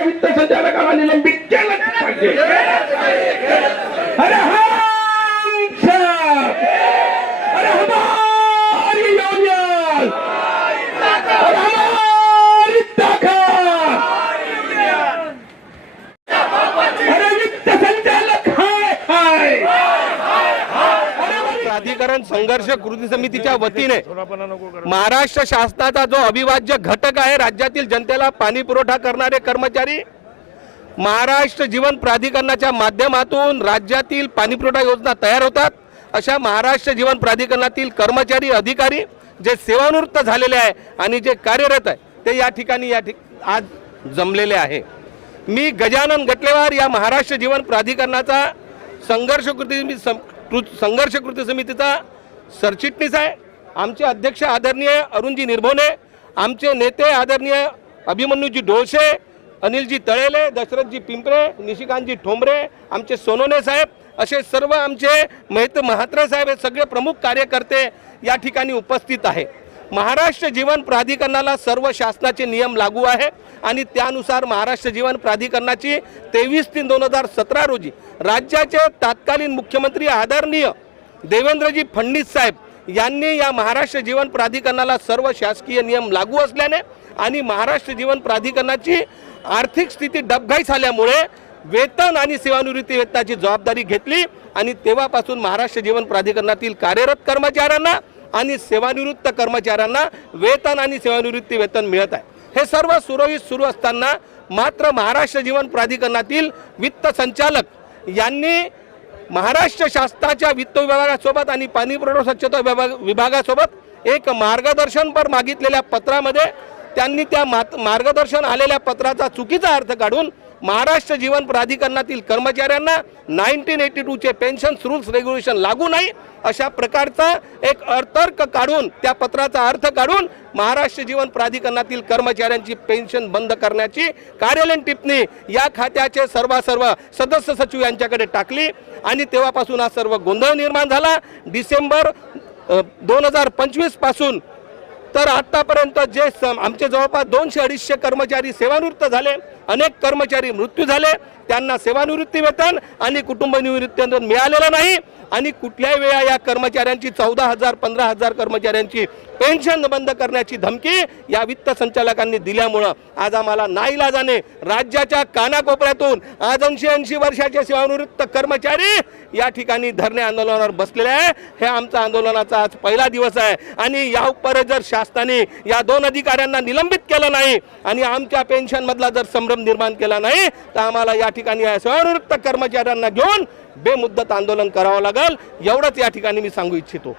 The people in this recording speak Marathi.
वित्त संचालकाला निलंबित केलं पाहिजे। अरे अरे हमारी यूनियन, अरे हमारी ताकत, अरे वित्त संचालक हाय। प्राधिकरण संघर्ष कृती समितीच्या वतीने महाराष्ट्र शासनाचा जो अविभाज्य घटक आहे, राज्यातील जनतेला पाणी पुरवठा करणारे कर्मचारी, महाराष्ट्र जीवन प्राधिकरणाच्या माध्यमातून राज्यातील पाणी पुरवठा योजना तयार होतात, अशा महाराष्ट्र जीवन प्राधिकरणातील कर्मचारी अधिकारी जे सेवानिवृत्त झालेले आहे आणि जे कार्यरत आहे ते या ठिकाणी आज जमलेले आहे। मी गजानन गटलेवार या महाराष्ट्र जीवन प्राधिकरणाचा संघर्ष कृती समितीचा सरचिटणीस आहे। आमचे अध्यक्ष आदरणीय अरुणजी निर्भोने, आमचे नेते आदरणीय अभिमन्यूजी डोळसे, अनिलजी तळेले, दशरथजी पिंपरे, निशिकांतजी ठोंबरे, आमचे सोनोने साहेब, असे सर्व आमचे म्हात्रे साहेब, हे सगळे प्रमुख कार्यकर्ते या ठिकाणी उपस्थित आहे। महाराष्ट्र जीवन प्राधिकरणाला सर्व शासनाचे नियम लागू आहे आणि त्यानुसार महाराष्ट्र जीवन प्राधिकरणाची 23/3/2017 रोजी राज्याचे तत्कालीन मुख्यमंत्री आदरणीय देवेंद्रजी फडणवीस साहेब यांनी या महाराष्ट्र जीवन प्राधिकरणाला सर्व शासकीय नियम लागू असल्याने आणि महाराष्ट्र जीवन प्राधिकरणाची आर्थिक स्थिती डबघाई झाल्यामुळे वेतन आणि सेवानिवृत्ती वेतनाची जबाबदारी घेतली आणि तेव्हापासून महाराष्ट्र जीवन प्राधिकरणातील कार्यरत कर्मचाऱ्यांना आणि सेवानिवृत्त कर्मचाऱ्यांना वेतन आणि सेवानिवृत्ती वेतन मिळत आहे। हे सर्व सुरळीत सुरू असताना मात्र महाराष्ट्र जीवन प्राधिकरणातील वित्त संचालक यांनी महाराष्ट्र शासनाच्या वित्त विभागासोबत आणि पाणी पुरवठा स्वच्छता विभागासोबत एक मार्गदर्शनपर मागितलेल्या पत्रामध्ये त्यांनी त्या मार्गदर्शन आलेल्या पत्राचा चुकीचा अर्थ काढून महाराष्ट्र जीवन प्राधिकरणातील कर्मचाऱ्यांना 1982 चे पेन्शन रूल्स रेग्युलेशन लागू नाही अशा प्रकारचा एक अतर्क काढून त्या पत्राचा अर्थ काढून महाराष्ट्र जीवन प्राधिकरणातील कर्मचाऱ्यांची पेन्शन बंद करण्याची कार्यालयीन टिप्पणी या खात्याचे सर्व सदस्य सचिव यांच्याकडे टाकली आणि तेव्हापासून हा सर्व गोंधळ निर्माण झाला। डिसेंबर 2025 पासून तर आतापर्यंत जे आमचे जवळपास 200-250 कर्मचारी सेवानिवृत्त झाले, अनेक कर्मचारी मृत्यू झाले, त्यांना सेवानिवृत्ती वेतन आणि कुटुंब निवृत्ती वेतन मिळालेलं नाही आणि कुठल्याही वेळा या कर्मचाऱ्यांची 14,000-15,000 कर्मचाऱ्यांची पेन्शन बंद करण्याची धमकी या वित्त संचालकांनी दिल्यामुळं आज आम्हाला नाईलाजाने राज्याच्या कानाकोपऱ्यातून आज 80 वर्षाचे सेवानिवृत्त कर्मचारी या ठिकाणी धरणे आंदोलनावर बसलेले आहे। हे आमचा आंदोलनाचा आज पहिला दिवस आहे आणि यावर जर शासनाने या 2 अधिकाऱ्यांना निलंबित केलं नाही आणि आमच्या पेन्शन मधला जर संभ्रम निर्माण केला नाही तर आम्हाला या ठिकाणी सेवानिवृत्त कर्मचाऱ्यांना घेऊन बेमुदत आंदोलन करावं लागेल, एवढंच या ठिकाणी मी सांगू इच्छितो।